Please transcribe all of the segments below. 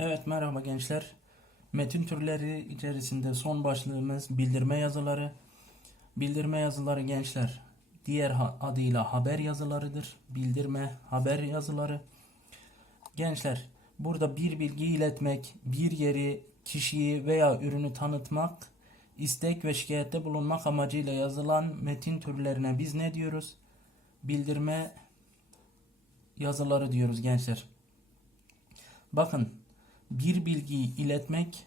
Evet merhaba gençler. Metin türleri içerisinde son başlığımız bildirme yazıları. Bildirme yazıları gençler diğer adıyla haber yazılarıdır. Bildirme, haber yazıları. Gençler burada bir bilgi iletmek, bir yeri, kişiyi veya ürünü tanıtmak, istek ve şikayette bulunmak amacıyla yazılan metin türlerine biz ne diyoruz? Bildirme yazıları diyoruz gençler. Bakın bir bilgiyi iletmek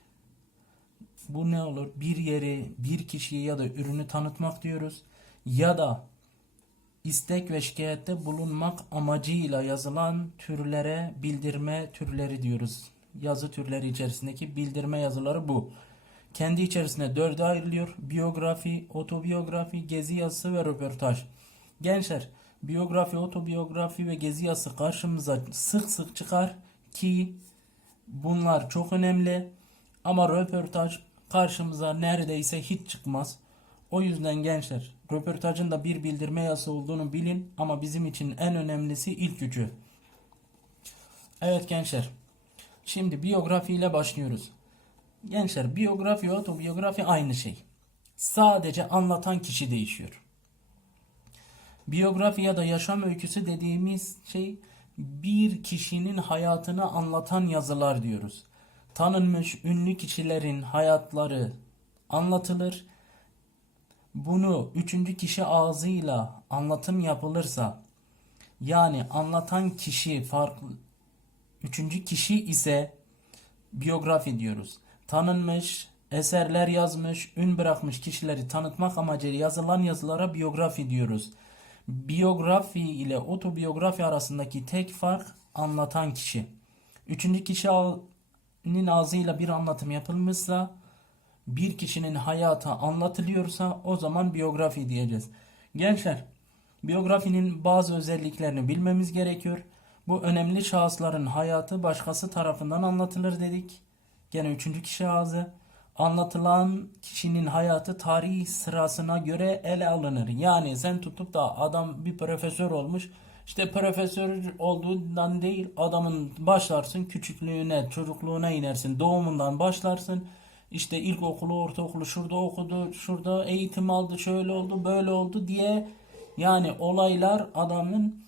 bu ne olur? Bir yeri, bir kişiyi ya da ürünü tanıtmak diyoruz. Ya da istek ve şikayette bulunmak amacıyla yazılan türlere bildirme türleri diyoruz. Yazı türleri içerisindeki bildirme yazıları bu. Kendi içerisinde dörde ayrılıyor. Biyografi, otobiyografi, gezi yazısı ve röportaj. Gençler, biyografi, otobiyografi ve gezi yazısı karşımıza sık sık çıkar ki bunlar çok önemli. Ama röportaj karşımıza neredeyse hiç çıkmaz. O yüzden gençler, röportajın da bir bildirme yazısı olduğunu bilin ama bizim için en önemlisi ilk üçü. Evet gençler. Şimdi biyografi ile başlıyoruz. Gençler biyografi ve otobiyografi aynı şey. Sadece anlatan kişi değişiyor. Biyografi ya da yaşam öyküsü dediğimiz şey bir kişinin hayatını anlatan yazılar diyoruz. Tanınmış ünlü kişilerin hayatları anlatılır. Bunu üçüncü kişi ağzıyla anlatım yapılırsa yani anlatan kişi farklı üçüncü kişi ise biyografi diyoruz. Tanınmış, eserler yazmış, ün bırakmış kişileri tanıtmak amacıyla yazılan yazılara biyografi diyoruz. Biyografi ile otobiyografi arasındaki tek fark anlatan kişi. Üçüncü kişinin ağzıyla bir anlatım yapılmışsa, bir kişinin hayatı anlatılıyorsa o zaman biyografi diyeceğiz. Gençler, biyografinin bazı özelliklerini bilmemiz gerekiyor. Bu önemli şahısların hayatı başkası tarafından anlatılır dedik. Gene üçüncü kişi ağzı. Anlatılan kişinin hayatı tarih sırasına göre ele alınır. Yani sen tutup da adam bir profesör olmuş. İşte profesör olduğundan değil adamın başlarsın küçüklüğüne, çocukluğuna inersin. Doğumundan başlarsın. İşte ilkokulu, ortaokulu şurada okudu, şurada eğitim aldı, şöyle oldu, böyle oldu diye yani olaylar adamın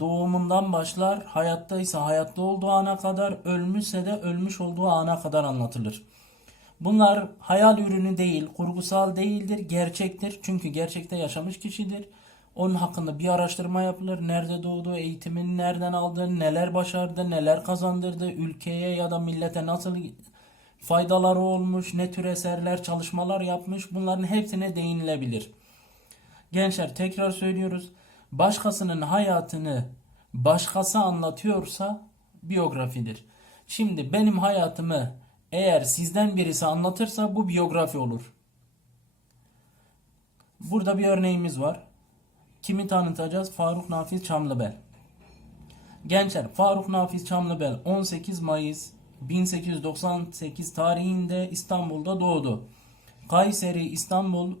doğumundan başlar, hayattaysa hayatta olduğu ana kadar, ölmüşse de ölmüş olduğu ana kadar anlatılır. Bunlar hayal ürünü değil, kurgusal değildir, gerçektir. Çünkü gerçekte yaşamış kişidir. Onun hakkında bir araştırma yapılır. Nerede doğdu, eğitimini nereden aldı, neler başardı, neler kazandırdı, ülkeye ya da millete nasıl faydaları olmuş, ne tür eserler, çalışmalar yapmış. Bunların hepsine değinilebilir. Gençler tekrar söylüyoruz. Başkasının hayatını başkası anlatıyorsa biyografidir. Şimdi benim hayatımı eğer sizden birisi anlatırsa bu biyografi olur. Burada bir örneğimiz var. Kimi tanıtacağız? Faruk Nafiz Çamlıbel. Gençler Faruk Nafiz Çamlıbel 18 Mayıs 1898 tarihinde İstanbul'da doğdu. Kayseri, İstanbul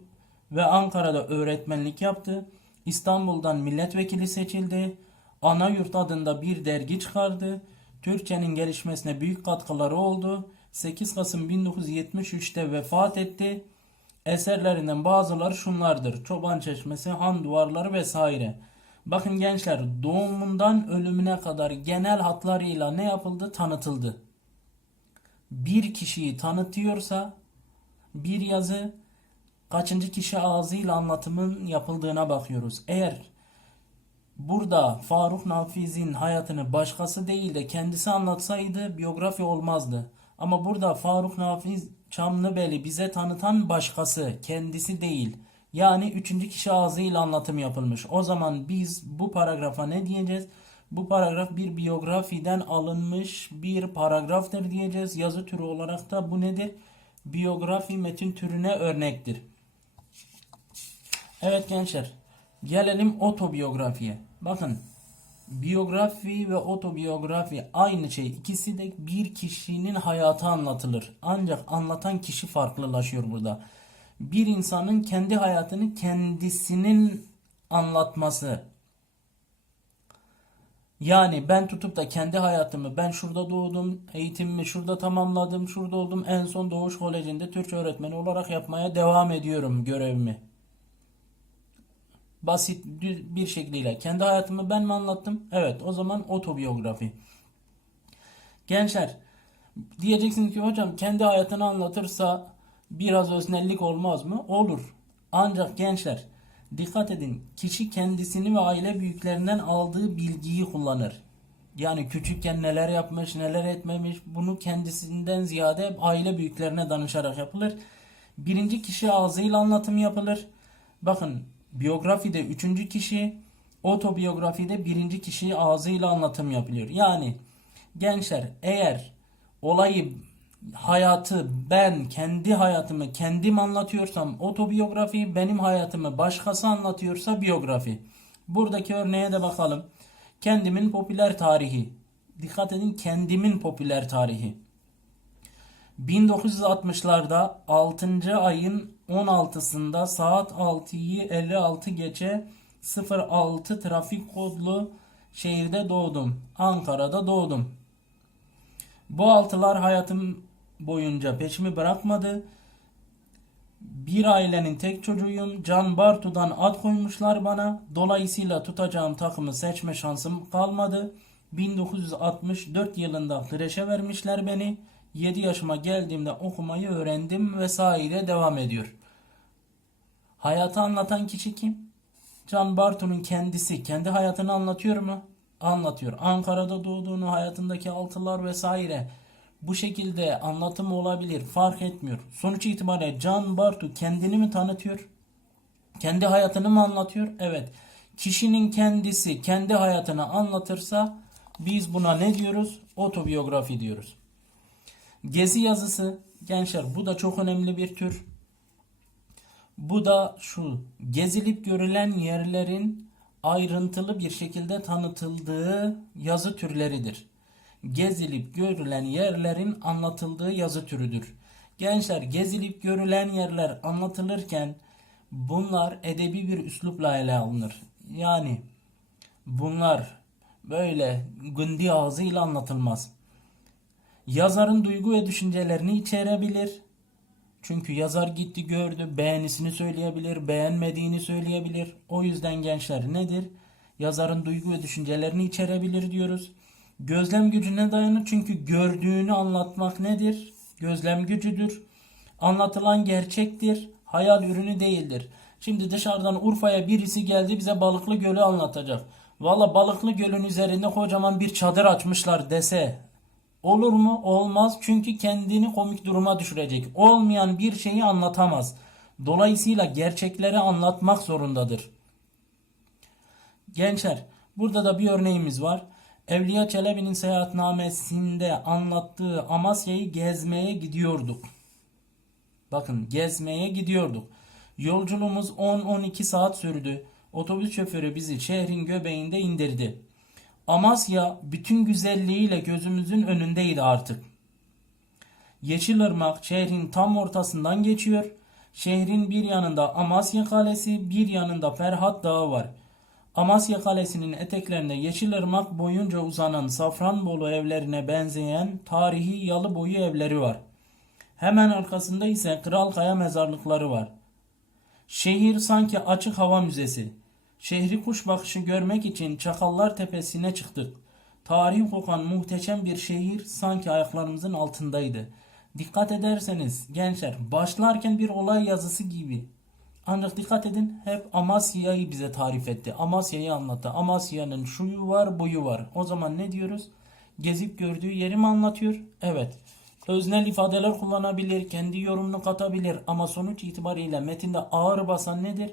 ve Ankara'da öğretmenlik yaptı. İstanbul'dan milletvekili seçildi. Ana Yurt adında bir dergi çıkardı. Türkçenin gelişmesine büyük katkıları oldu. 8 Kasım 1973'te vefat etti. Eserlerinden bazıları şunlardır. Çoban Çeşmesi, Han Duvarları vesaire. Bakın gençler doğumundan ölümüne kadar genel hatlarıyla ne yapıldı? Tanıtıldı. Bir kişiyi tanıtıyorsa bir yazı kaçıncı kişi ağzıyla anlatımın yapıldığına bakıyoruz. Eğer burada Faruk Nafiz'in hayatını başkası değil de kendisi anlatsaydı biyografi olmazdı. Ama burada Faruk Nafiz Çamlıbel'i bize tanıtan başkası, kendisi değil. Yani üçüncü kişi ağzıyla anlatım yapılmış. O zaman biz bu paragrafa ne diyeceğiz? Bu paragraf bir biyografiden alınmış bir paragraftır diyeceğiz. Yazı türü olarak da bu nedir? Biyografi metin türüne örnektir. Evet gençler, gelelim otobiyografiye. Bakın, biyografi ve otobiyografi aynı şey. İkisi de bir kişinin hayatı anlatılır. Ancak anlatan kişi farklılaşıyor burada. Bir insanın kendi hayatını kendisinin anlatması. Yani ben tutup da kendi hayatımı ben şurada doğdum, eğitimimi şurada tamamladım, şurada oldum. En son Doğuş Koleji'nde Türkçe öğretmeni olarak yapmaya devam ediyorum görevimi. Basit düz bir şekliyle kendi hayatımı ben mi anlattım? Evet, o zaman otobiyografi. Gençler, diyeceksiniz ki hocam kendi hayatını anlatırsa biraz öznellik olmaz mı? Olur. Ancak gençler dikkat edin kişi kendisini ve aile büyüklerinden aldığı bilgiyi kullanır. Yani küçükken neler yapmış, neler etmemiş bunu kendisinden ziyade aile büyüklerine danışarak yapılır. Birinci kişi ağzıyla anlatım yapılır. Bakın biyografide üçüncü kişi, otobiyografide birinci kişi ağzıyla anlatım yapılıyor. Yani gençler eğer olayı hayatı ben kendi hayatımı kendim anlatıyorsam otobiyografi benim hayatımı başkası anlatıyorsa biyografi. Buradaki örneğe de bakalım. Kendimin popüler tarihi. Dikkat edin kendimin popüler tarihi. 1960'larda 6. ayın 16'sında saat 6'yı 56 geçe 06 trafik kodlu şehirde doğdum. Ankara'da doğdum. Bu altılar hayatım boyunca peşimi bırakmadı. Bir ailenin tek çocuğuyum. Can Bartu'dan ad koymuşlar bana. Dolayısıyla tutacağım takımı seçme şansım kalmadı. 1964 yılında kreşe vermişler beni. 7 yaşıma geldiğimde okumayı öğrendim vesaire devam ediyor. Hayatı anlatan kişi kim? Can Bartu'nun kendisi kendi hayatını anlatıyor mu? Anlatıyor. Ankara'da doğduğunu, hayatındaki altılar vesaire. Bu şekilde anlatım olabilir. Fark etmiyor. Sonuç itibariyle Can Bartu kendini mi tanıtıyor? Kendi hayatını mı anlatıyor? Evet. Kişinin kendisi kendi hayatını anlatırsa biz buna ne diyoruz? Otobiyografi diyoruz. Gezi yazısı gençler bu da çok önemli bir tür. Bu da şu gezilip görülen yerlerin ayrıntılı bir şekilde tanıtıldığı yazı türleridir. Gezilip görülen yerlerin anlatıldığı yazı türüdür. Gençler gezilip görülen yerler anlatılırken bunlar edebi bir üslupla ele alınır. Yani bunlar böyle gündi ağzıyla anlatılmaz. Yazarın duygu ve düşüncelerini içerebilir. Çünkü yazar gitti gördü, beğenisini söyleyebilir, beğenmediğini söyleyebilir. O yüzden gençler nedir? Yazarın duygu ve düşüncelerini içerebilir diyoruz. Gözlem gücüne dayanır çünkü gördüğünü anlatmak nedir? Gözlem gücüdür. Anlatılan gerçektir, hayal ürünü değildir. Şimdi dışarıdan Urfa'ya birisi geldi bize Balıklı Gölü anlatacak. Valla Balıklı Göl'ün üzerinde kocaman bir çadır açmışlar dese Olur mu? Olmaz. Çünkü kendini komik duruma düşürecek. Olmayan bir şeyi anlatamaz. Dolayısıyla gerçekleri anlatmak zorundadır. Gençler, burada da bir örneğimiz var. Evliya Çelebi'nin seyahatnamesinde anlattığı Amasya'yı gezmeye gidiyorduk. Bakın gezmeye gidiyorduk. Yolculuğumuz 10-12 saat sürdü. Otobüs şoförü bizi şehrin göbeğinde indirdi. Amasya bütün güzelliğiyle gözümüzün önündeydi artık. Yeşilırmak şehrin tam ortasından geçiyor. Şehrin bir yanında Amasya Kalesi, bir yanında Ferhat Dağı var. Amasya Kalesi'nin eteklerinde Yeşilırmak boyunca uzanan Safranbolu evlerine benzeyen tarihi yalı boyu evleri var. Hemen arkasında ise Kralkaya mezarlıkları var. Şehir sanki açık hava müzesi. Şehri kuş bakışı görmek için Çakallar Tepesi'ne çıktık. Tarih kokan muhteşem bir şehir sanki ayaklarımızın altındaydı. Dikkat ederseniz gençler başlarken bir olay yazısı gibi. Ancak dikkat edin hep Amasya'yı bize tarif etti. Amasya'yı anlattı. Amasya'nın şuyu var buyu var. O zaman ne diyoruz? Gezip gördüğü yeri mi anlatıyor? Evet. Öznel ifadeler kullanabilir, kendi yorumunu katabilir ama sonuç itibariyle metinde ağır basan nedir?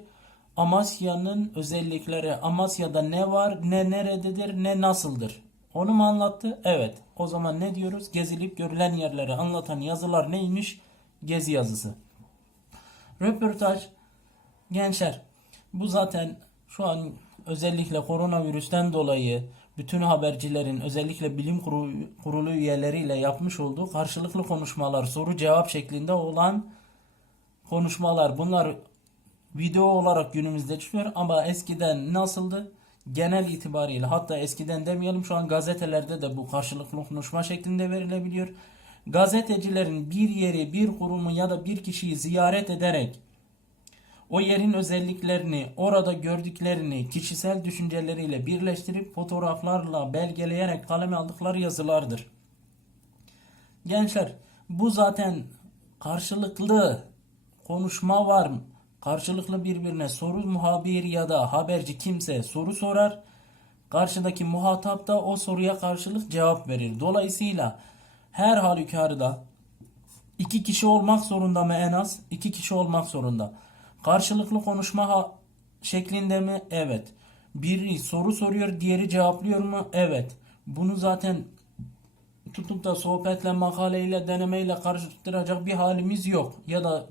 Amasya'nın özellikleri, Amasya'da ne var, ne nerededir, ne nasıldır? Onu mu anlattı? Evet. O zaman ne diyoruz? Gezilip görülen yerleri anlatan yazılar neymiş? Gezi yazısı. Röportaj. Gençler, bu zaten şu an özellikle koronavirüsten dolayı bütün habercilerin özellikle bilim kurulu, üyeleriyle yapmış olduğu karşılıklı konuşmalar, soru cevap şeklinde olan konuşmalar. Bunlar video olarak günümüzde çıkıyor ama eskiden nasıldı? genel itibariyle hatta eskiden demeyelim şu an gazetelerde de bu karşılıklı konuşma şeklinde verilebiliyor. Gazetecilerin bir yeri, bir kurumu ya da bir kişiyi ziyaret ederek o yerin özelliklerini, orada gördüklerini kişisel düşünceleriyle birleştirip fotoğraflarla belgeleyerek kaleme aldıkları yazılardır. Gençler bu zaten karşılıklı konuşma var mı? Karşılıklı birbirine soru muhabir ya da haberci kimse soru sorar. Karşıdaki muhatap da o soruya karşılık cevap verir. Dolayısıyla her halükarda iki kişi olmak zorunda mı en az? İki kişi olmak zorunda. Karşılıklı konuşma şeklinde mi? Evet. Biri soru soruyor, diğeri cevaplıyor mu? Evet. Bunu zaten tutup da sohbetle, makaleyle, denemeyle karıştıracak bir halimiz yok. Ya da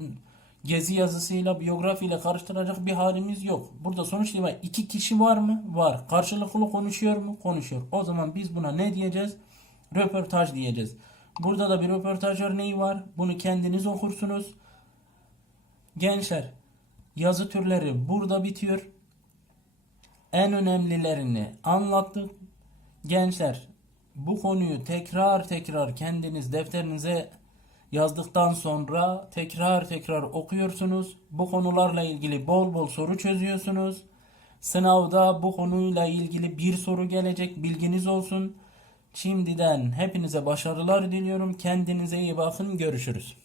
gezi yazısıyla, biyografiyle karıştıracak bir halimiz yok. Burada sonuç itibariyle iki kişi var mı? Var. Karşılıklı konuşuyor mu? Konuşuyor. O zaman biz buna ne diyeceğiz? Röportaj diyeceğiz. Burada da bir röportaj örneği var. Bunu kendiniz okursunuz. Gençler, yazı türleri burada bitiyor. En önemlilerini anlattık. Gençler, bu konuyu tekrar tekrar kendiniz defterinize yazdıktan sonra tekrar tekrar okuyorsunuz. Bu konularla ilgili bol bol soru çözüyorsunuz. Sınavda bu konuyla ilgili bir soru gelecek bilginiz olsun. Şimdiden hepinize başarılar diliyorum. Kendinize iyi bakın. Görüşürüz.